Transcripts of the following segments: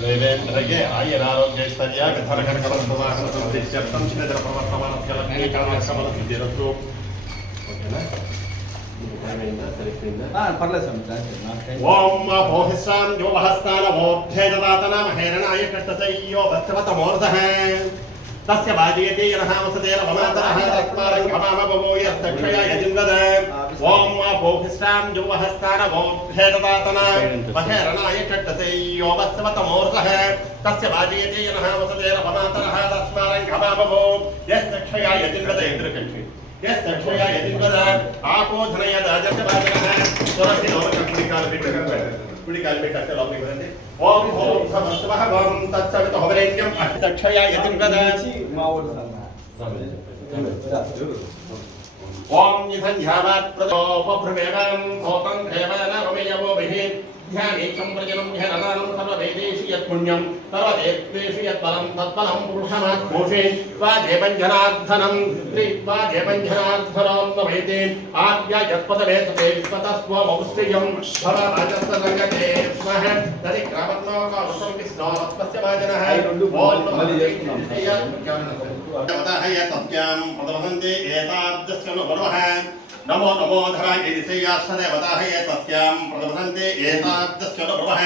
देवेन्द्रये आयरारोग्यैश्वर्य गधनकनकवस्तुवाहनसंसिद्ध्यर्थं श्रीधरप्रवर्तमानस्यलक्ष्मीकमलकमलसिद्धिरस्तु ओकेना ओम भोहिस्रां जो वहस्तानमोऽभ्येददातना महेरणाय कृष्णचय्यो भक्तवतमोर्धः तस्य बाजीयते यनः वसतेन वमातरः तस्मारं खमामबभो यस्तक्षया यजिन्वद ओम भोहिस्रां जो वहस्तानमोऽभ्येददातना महेरणाय कृष्णचय्यो भक्तवतमोर्धः तस्य बाजीयते यनः वसतेन वमातरः तस्मारं खमामबभो यस्तक्षया यजिन्वद इन्द्रकक्षि यस्तक्षया यजिन्वद आपोधनय दाजस्य बाजनः स्वरसिनोरकपुडिकाल पुडिकाल बेटस्य लोपि बरंदे ओम ओम समस्तवः ओम तत्सवितुर्वरेण्यं अष्टक्षया यजिन्वद ओम निधन्यावात् प्रदोपभ्रमेवं सोतं देवान रमयवो विहि ध्यानेक्षं प्रजनं ध्यानानं सर्ववेदेषु यत्पुण्यं सर्वदेवेषु यत्फलं तत्फलं पुरुषमात्मोषे त्वादेवञ्जनार्धनं त्रित्वादेवञ्जनार्धनं नमयते आद्य यत्पदवेतते विपतस्त्वमौस्त्रियं भवराजस्तनगते स्मः तदिक्रामत्नोकावसं विष्णोरत्मस्य वाजनः ओं नमः यत्तस्यां प्रदवसन्ते एताद्यस्य नमः नमो नमो धराय दिशयास्तदेवताः तस्यां प्रदवसन्ते एताद्यस्य नमः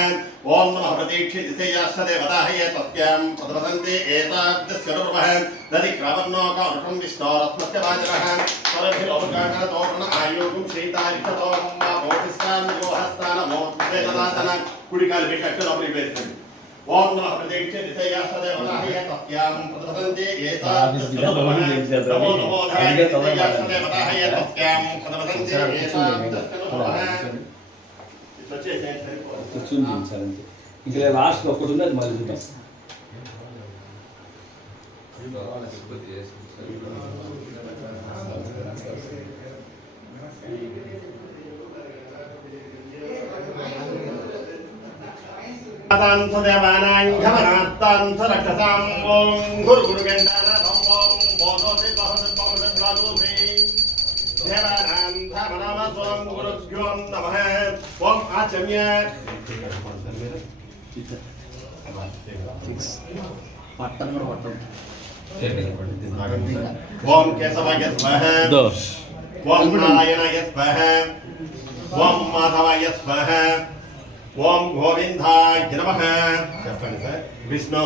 ओम नमः प्रतीक्षितसेयास्तदेवताः तस्यां प्रदवसन्ते एताद्यस्य नमः दधिक्रावर्णोकावृषं विष्णोरत्मस्य वाजनः परभिलोकाकरतोरण आयोगं श्रीतारिषतो मोहिस्तान् योहस्तानमोऽभ्येददातना कुडिकाल बेटस्य लोपि ओम नमः प्रतीक्षितसेयास्तदेवताः तस्यां प्रदवसन्ते एताद्यस्य नमः नमो नमो धराय दिशयास्तदेवताः तस्यां प्रदवसन्ते एताद्यस्य नमः చూపించాలంటే ఇంకా లాస్ట్ ఒకటి ఉంది అది మళ్ళీ చూద్దాం तांथ देवानां घमनात्तांथ रक्षसां ओं गुरुगुरुगण्डानाथं ओं मोदोदे बहुदत्पमदत्लालुमे देवानां धमनामस्वं गुरुभ्यो नमः ओं आचम्य ओं केशवाय स्वाहा ओं नारायणाय स्वाहा ओं माधवाय स्वाहा ओम गोविंदाय नमः विष्णु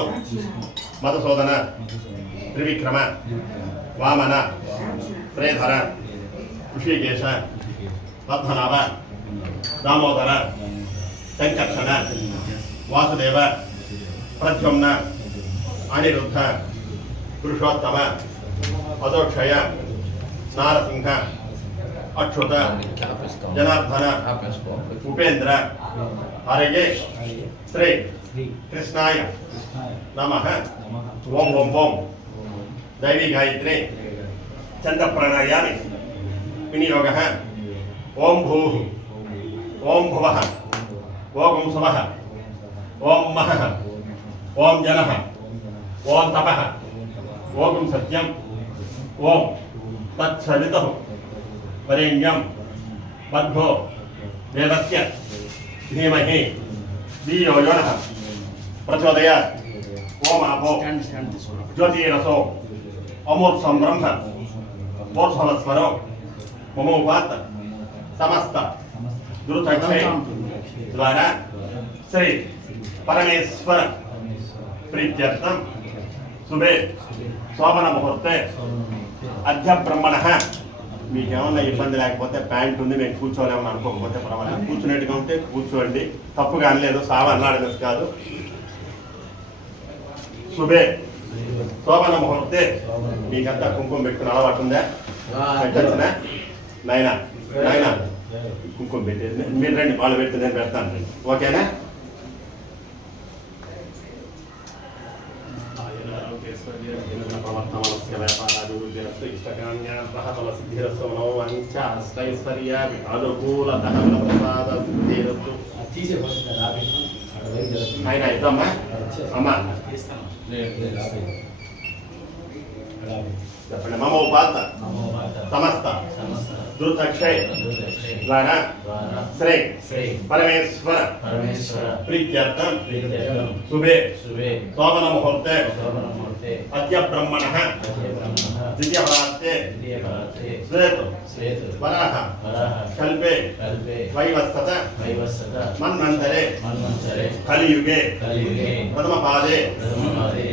मधुसूदन त्रिविक्रम वामन श्रीधर ऋषिकेश पद्मनाभ दामोदर संकर्षण वासुदेव प्रद्युम्न अनिरुद्ध पुरुषोत्तम अदोक्षय नारसिंह अच्युत जनार्दन उपेंद्र हरये श्री कृष्णाय नमः ओम ओम ओम दैवी गायत्री चंद प्राणायामि विनियोगः ओम भूः ओम भुवः ओम स्वः ओम महः ओम जनः ओम तपः ओम सत्यं ओम तत्सवितुः वरेण्यं भर्गो देवस्य धीमहि धियो यो नः प्रचोदयात् ओम आपो ज्योतिरसो अमूर्तं ब्रह्म मोर्धवस्वरो ममोपात समस्त दुर्तक्षे द्वारा श्री परमेश्वर प्रीत्यर्थं शुभे शोभन मुहूर्ते अद्य ब्रह्मणः మీకేమన్నా ఇబ్బంది లేకపోతే ప్యాంట్ ఉంది మేము కూర్చోలేమని అనుకోకపోతే పర్వాలేదు కూర్చునేట్టుగా ఉంటే కూర్చోండి తప్పుగా అనలేదు సావ అన్నాడనేది కాదు శుభే శోభన ముహూర్తే మీకంతా కుంకుమ పెట్టుకుని అలవాటు ఉందా పెట్టచ్చునా నాయన నాయన కుంకుమ పెట్టేది మీరు రండి వాళ్ళు పెడితే నేను పెడతాను ఓకేనా प्रवर्तमानस्य व्यापाराभिवृद्धिरस्तु इष्टकाम्यार्थफलसिद्धिरस्तु मनोवाञ्छास्तैश्वर्यानुकूलतः प्रसादसिद्धिरस्तु ఆయన ఇద్దామా అమ్మా చెప్పండి. మమ ఉపాత సమస్త దుర్దక్షయ ద్వారా శ్రీ పరమేశ్వర ప్రీత్యర్థం శుభే శోభన ముహూర్తే అద్య బ్రహ్మణః ద్వితీయ ప్రాప్తే శ్వేతు వరాహ కల్పే వైవస్వత మన్వంతరే కలియుగే ప్రథమ పాదే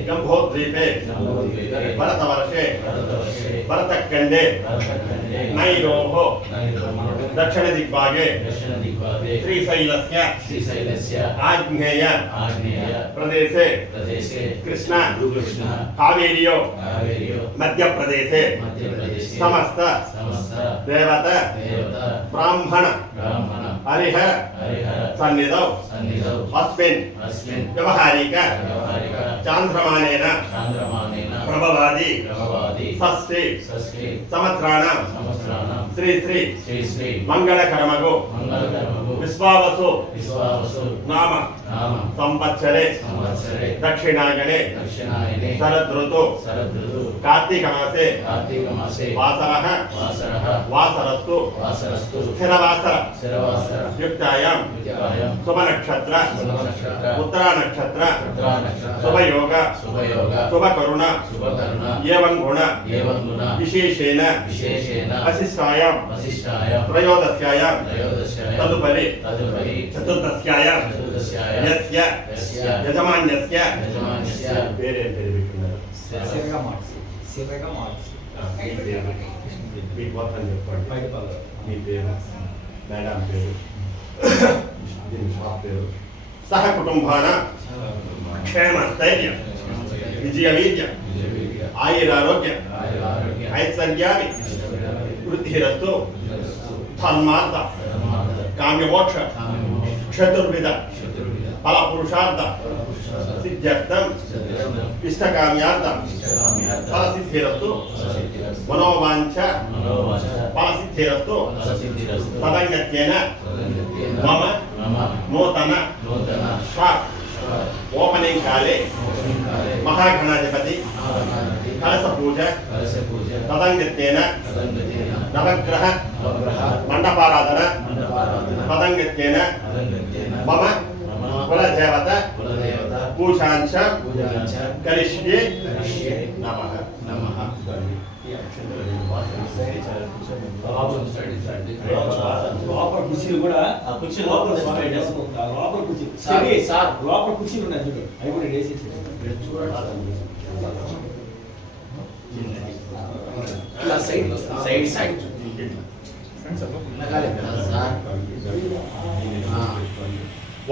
గంభోద్వీపే భరతవర్షే భరతఖండే నైరోః దక్షిణ దిగ్భాగే శ్రీశైలస్య ఆగ్నేయ ప్రదేశే కృష్ణ కావేరియో మధ్యప్రదేశే సమస్త దేవత బ్రాహ్మణ హరిహ సన్నిధౌ అస్మిన్ వ్యవహారిక చాంద్రమానేన ప్రభవాది షష్ఠి సంవత్సరాణం శ్రీ శ్రీ మంగళకరమగు విశ్వావసు నామ సంవత్సరే దక్షిణాయనే శరదృతు కార్తీక మాసే వాసరః వాసరస్తు స్థిరవాసర యుక్తాయాం శుభనక్షత్ర ఉత్తరానక్షత్ర శుభయోగ శుభకరుణ ఏవం గుణ విశేషేణ వశిష్టాయాం త్రయోదశ్యాయాం తదుపరి చతుర్దశ్యాయాం యస్య యజమాన్యస్య పేరే పెట్టుకున్నారు. మీ మొత్తం చెప్పండి. మీ పేరు, మేడం పేరు, దీని షాప్ పేరు, సహ కుటుంబాన క్షేమ స్థైర్య విజయ వీర్య ఆయురారోగ్య ఐశ్వర్యాది వృద్ధిరస్తు ధర్మార్థ కామ్యమోక్ష చతుర్విధ ఫల పురుషార్థ సిద్ధ్యర్థం ఇష్టకామ్యార్థ ఫల సిద్ధిరస్తు మనోవాంఛ ఫల సిద్ధిరస్తు తదంగత్యేన మమ నూతన షాప్ ఓపెనింగ్ కాలే మహాగణాధిపతి కలశ పూజ తదంగత్యేన నవగ్రహ మండపారాధన తదంగత్యేన మమ కులదేవత పూజాంచ కరిష్యే నమః. లోపల కుర్చీలు కూడా లోపల కుర్చీలు ఉన్నాయి చూడు, అవి కూడా వేసి సైడ్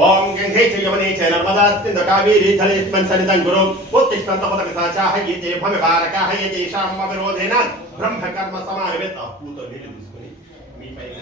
ఓం గంగే చ యమునే చ నర్మదాస్మిన్ కావేరీ జలేస్మిన్ సన్నిధం గురు ఉత్తిష్టంత పదకసాచాః యేతే భవికారకాః యేతేషాం అవిరోధేన బ్రహ్మ కర్మ సమాహిత. పూతో నీళ్ళు తీసుకొని మీ పైన